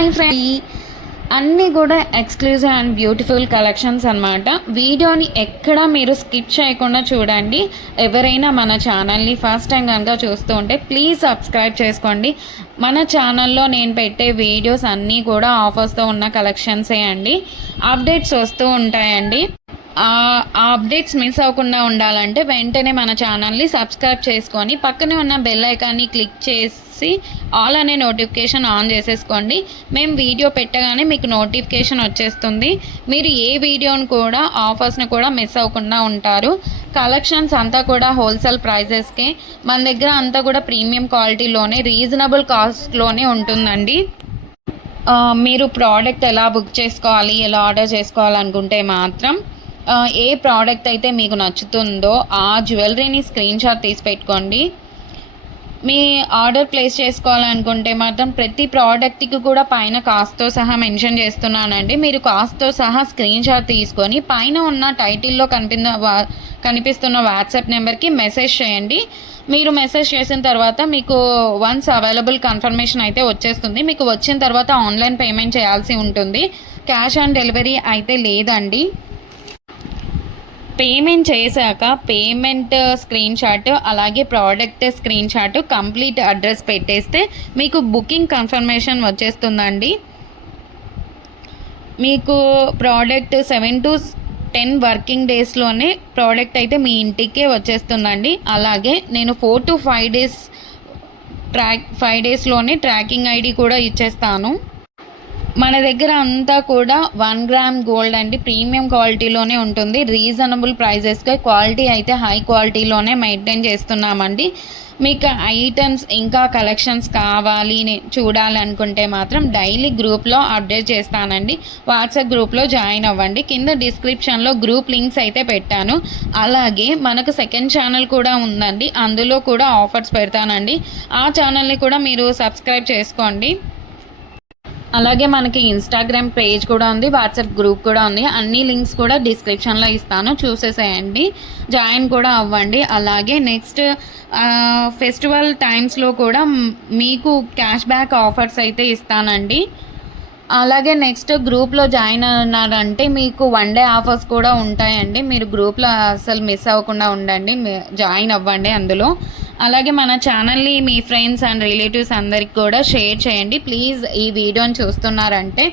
Hi friend, అన్నీ కూడా exclusive and beautiful collections అనమాట. వీడియోని ఎక్కడా మీరు స్కిప్ చేయకుండా చూడండి. ఎవరైనా మన ఛానల్ని ఫస్ట్ టైం కనుక చూస్తూ ఉంటే ప్లీజ్ సబ్స్క్రైబ్ చేసుకోండి. మన ఛానల్లో నేను పెట్టే వీడియోస్ అన్నీ కూడా ఆఫర్స్తో ఉన్న కలెక్షన్సే అండి. అప్డేట్స్ వస్తూ ఉంటాయండి. ఆ అప్డేట్స్ మిస్ అవ్వకుండా ఉండాలంటే వెంటనే మన ఛానల్ని సబ్స్క్రైబ్ చేసుకొని పక్కనే ఉన్న బెల్ ఐకాన్ని క్లిక్ చేసి ఆల్ అనే నోటిఫికేషన్ ఆన్ చేసేసుకోండి. మేము వీడియో పెట్టగానే మీకు నోటిఫికేషన్ వచ్చేస్తుంది. మీరు ఏ వీడియోని కూడా ఆఫర్స్ని కూడా మిస్ అవ్వకుండా ఉంటారు. కలెక్షన్స్ అంతా కూడా హోల్సేల్ ప్రైజెస్కే, మన దగ్గర అంతా కూడా ప్రీమియం క్వాలిటీలోనే రీజనబుల్ కాస్ట్లోనే ఉంటుందండి. మీరు ప్రోడక్ట్ ఎలా బుక్ చేసుకోవాలి, ఎలా ఆర్డర్ చేసుకోవాలనుకుంటే మాత్రం ఏ ప్రోడక్ట్ అయితే మీకు నచ్చుతుందో ఆ జ్యువెలరీని స్క్రీన్ షాట్ తీసి పెట్టుకోండి. మీ ఆర్డర్ ప్లేస్ చేసుకోవాలనుకుంటే మాత్రం ప్రతి ప్రోడక్ట్కి కూడా పైన కాస్ట్తో సహా మెన్షన్ చేస్తున్నానండి. మీరు కాస్ట్తో సహా స్క్రీన్ షాట్ తీసుకొని పైన ఉన్న టైటిల్లో కనిపిస్తున్న వాట్సాప్ నెంబర్కి మెసేజ్ చేయండి. మీరు మెసేజ్ చేసిన తర్వాత మీకు వన్స్ అవైలబుల్ కన్ఫర్మేషన్ అయితే వచ్చేస్తుంది. మీకు వచ్చిన తర్వాత ఆన్లైన్ పేమెంట్ చేయాల్సి ఉంటుంది. క్యాష్ ఆన్ డెలివరీ అయితే లేదండి. పేమెంట్ చేశాక పేమెంట్ స్క్రీన్ షాట్ అలాగే product screen shot complete address పెట్టేస్తే మీకు బుకింగ్ కన్ఫర్మేషన్ వచ్చేస్తుందండి. మీకు ప్రోడక్ట్ 7 to 10 వర్కింగ్ డేస్లోనే ప్రోడక్ట్ అయితే మీ ఇంటికే వచ్చేస్తుందండి. అలాగే నేను 4 to 5 డేస్లోనే ట్రాకింగ్ ఐడి కూడా ఇచ్చేస్తాను. మన దగ్గర అంతా కూడా 1 గ్రామ్ గోల్డ్ అండి, ప్రీమియం క్వాలిటీలోనే ఉంటుంది. రీజనబుల్ ప్రైజెస్గా క్వాలిటీ అయితే హై క్వాలిటీలోనే మెయింటైన్ చేస్తున్నామండి. మీకు ఐటమ్స్ ఇంకా కలెక్షన్స్ కావాలి చూడాలనుకుంటే మాత్రం డైలీ గ్రూప్లో అప్డేట్ చేస్తానండి. వాట్సాప్ గ్రూప్లో జాయిన్ అవ్వండి. కింద డిస్క్రిప్షన్లో గ్రూప్ లింక్స్ అయితే పెట్టాను. అలాగే మనకు సెకండ్ ఛానల్ కూడా ఉందండి, అందులో కూడా ఆఫర్స్ పెడతానండి. ఆ ఛానల్ని కూడా మీరు సబ్స్క్రైబ్ చేసుకోండి. అలాగే మనకి ఇన్స్టాగ్రామ్ పేజ్ కూడా ఉంది, వాట్సాప్ గ్రూప్ కూడా ఉంది. అన్ని లింక్స్ కూడా డిస్క్రిప్షన్లో ఇస్తాను, చూసేసేయండి, జాయిన్ కూడా అవ్వండి. అలాగే నెక్స్ట్ ఫెస్టివల్ టైమ్స్లో కూడా మీకు క్యాష్ బ్యాక్ ఆఫర్స్ అయితే ఇస్తానండి. అలాగే నెక్స్ట్ గ్రూప్లో జాయిన్ అన్నారంటే మీకు 1 day ఆఫర్స్ కూడా ఉంటాయండి. మీరు గ్రూప్లో అసలు మిస్ అవ్వకుండా ఉండండి, జాయిన్ అవ్వండి అందులో. అలాగే మన ఛానల్ని మీ ఫ్రెండ్స్ అండ్ రిలేటివ్స్ అందరికి కూడా షేర్ చేయండి. ప్లీజ్ ఈ వీడియోని చూస్తున్నారంటే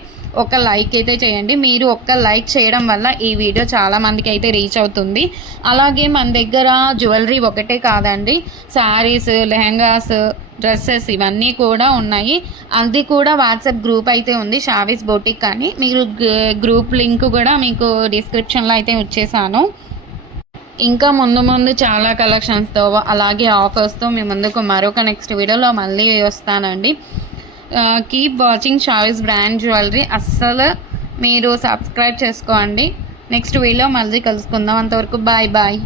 ఒక లైక్ అయితే చేయండి. మీరు ఒక్క లైక్ చేయడం వల్ల ఈ వీడియో చాలామందికి అయితే రీచ్ అవుతుంది. అలాగే మన దగ్గర జ్యువెలరీ ఒకటే కాదండి, శారీస్, లెహంగాస్, డ్రెస్సెస్ ఇవన్నీ కూడా ఉన్నాయి. అది కూడా వాట్సాప్ గ్రూప్ అయితే ఉంది, షావీస్ బొటిక్ అని. మీరు గ్రూప్ లింక్ కూడా మీకు డిస్క్రిప్షన్లో అయితే వచ్చేసాను. ఇంకా ముందు చాలా కలెక్షన్స్తో అలాగే ఆఫర్స్తో మీ ముందుకు మరొక నెక్స్ట్ వీడియోలో మళ్ళీ వస్తానండి. Keep watching Shavi's brand jewellery. అస్సలు మీరు సబ్స్క్రైబ్ చేసుకోండి. నెక్స్ట్ వీడియో మళ్ళీ కలుసుకుందాం. అంతవరకు బాయ్ బాయ్.